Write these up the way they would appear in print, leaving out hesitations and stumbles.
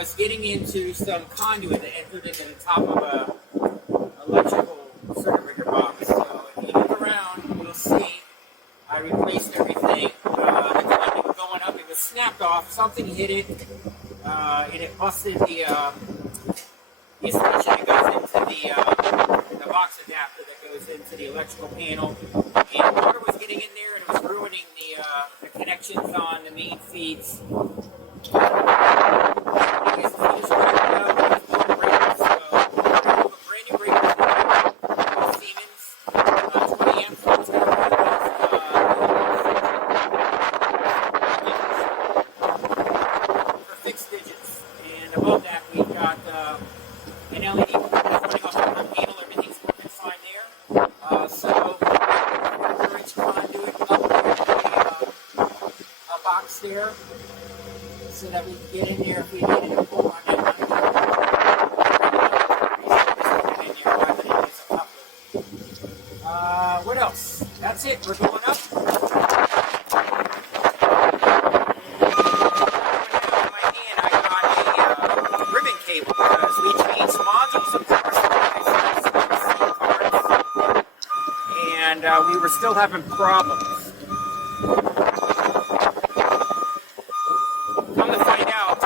was getting into some conduit that entered into the top of a electrical circuit breaker box. So if you look around, you'll see I replaced everything. The conduit was going up, it was snapped off, something hit it, and it busted the insulation that goes into the box adapter that goes into the electrical panel. And water was getting in there and it was ruining the connections on the main feeds. an LED running off the panel, everything's working fine there. So 4-inch conduit up a box there so that we can get in there if we needed to pull on that line. What else? That's it. We're going up. We were still having problems. Come to find out,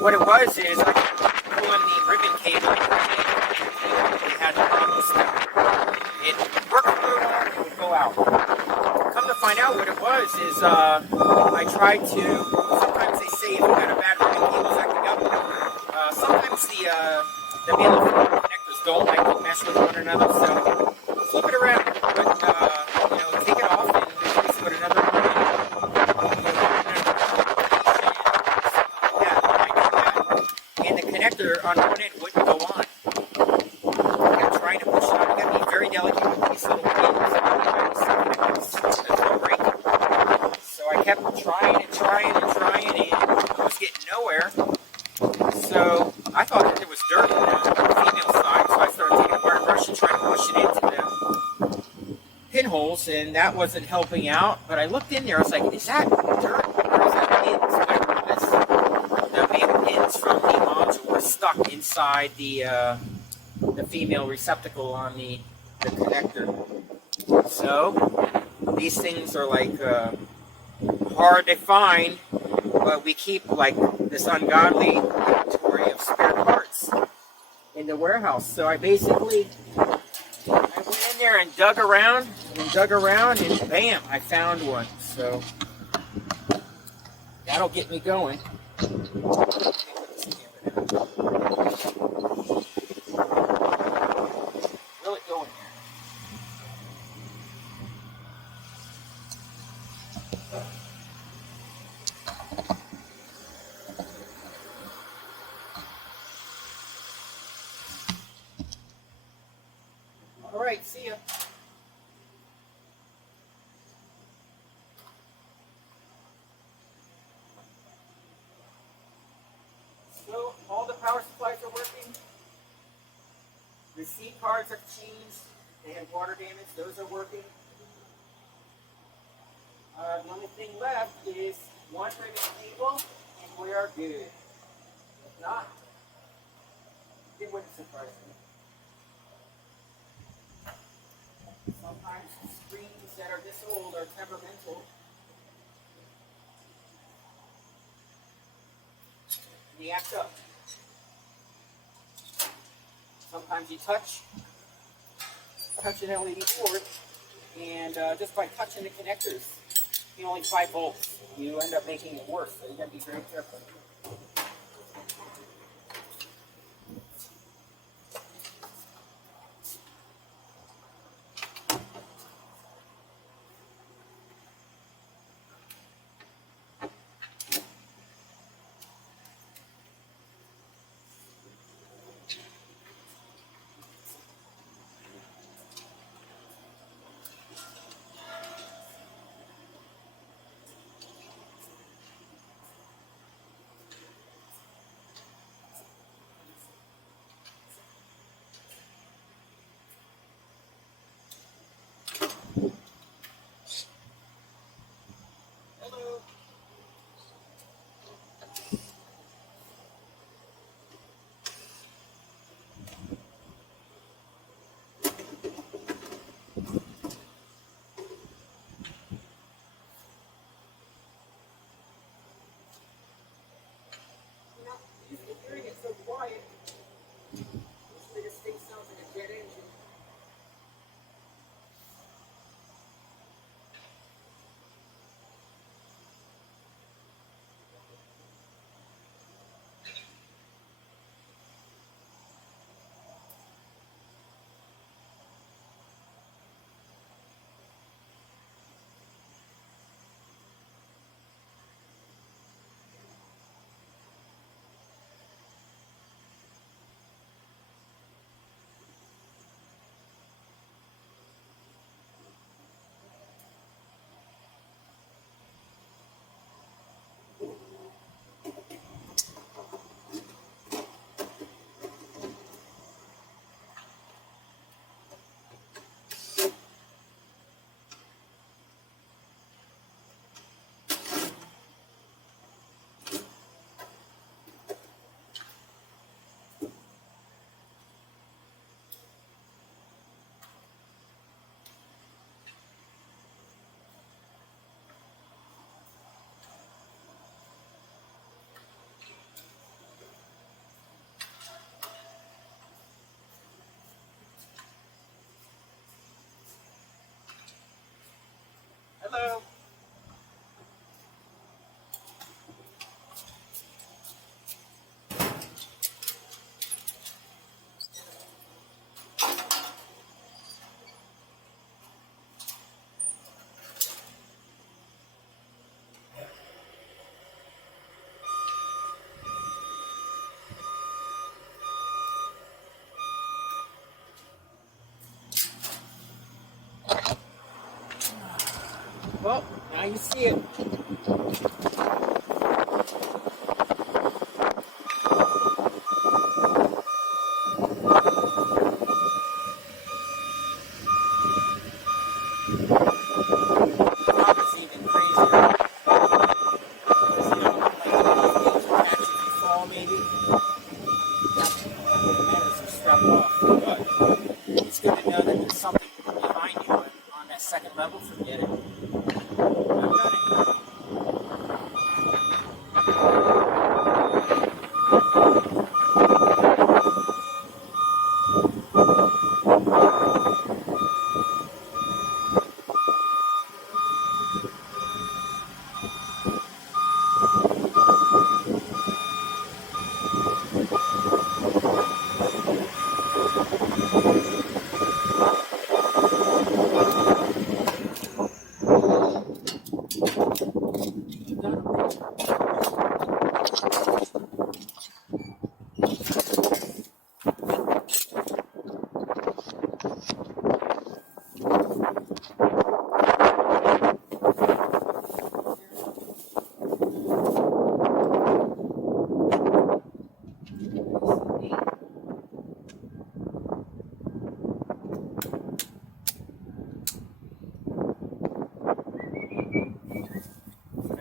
what it was is I kept pulling the ribbon cable and we had problems there. It worked a little while and it would go out. Come to find out what it was is I tried to, sometimes they say if you got a bad ribbon cable acting up, sometimes the male connectors don't like to mesh with one another, so flip it around, but take it off and replace it with another one. And the connector on one end wouldn't go on. I kept trying to push it out. You got to be very delicate with these little pins. There's no break. So I kept trying and I was getting nowhere. So I thought that there was dirt on the female side, so I started taking a wire brush and trying to push it into the pinholes, and that wasn't helping out. But I looked in there, I was like, is that dirt or is that pins? So I realized the main pins from the module were stuck inside the female receptacle on the connector. So these things are like hard to find, but we keep like this ungodly inventory of spare parts in the warehouse. So I went in there and dug around, and bam, I found one. So that'll get me going. Will it go in there? All right, see ya. So all the power supplies are working. Receipt cards have changed. They had water damage. Those are working. The only thing left is one ribbon cable, and we are good. If not, it wouldn't surprise me. Sometimes screens that are this old are temperamental. And they act up. Sometimes you touch an LED board, and just by touching the connectors, only 5 volts, you end up making it worse. So you got to be very careful. Well, now you see it. It's even crazier. Because, you know, like these things will catch if you fall, maybe. The metals are strapped off. But it's good to know that there's something behind you on that second level. Forget it. I've done it.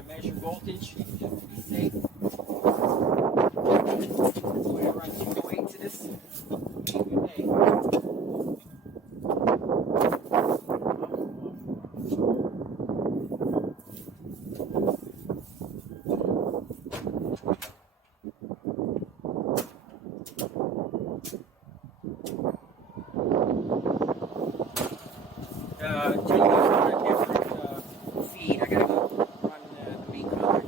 Measure voltage, just to be safe. Whenever I keep the weight to this, good day. Genuine on a different feed. I gotta go run the beat color.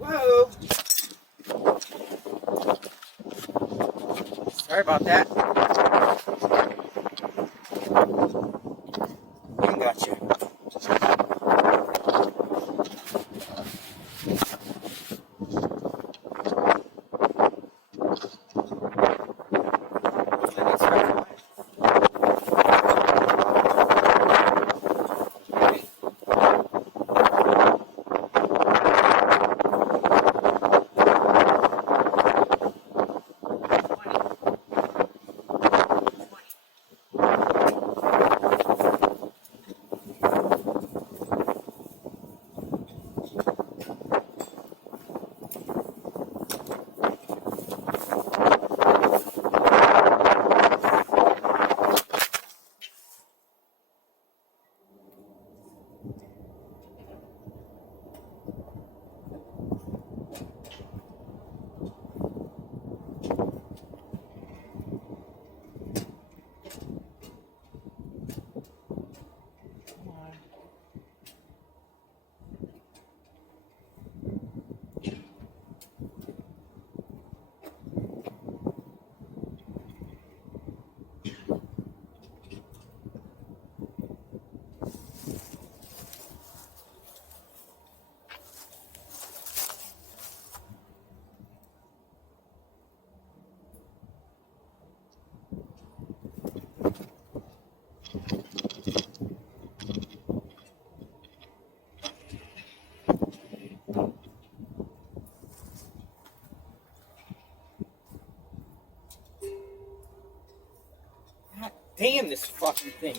Whoa! Sorry about that. I got you. Damn this fucking thing.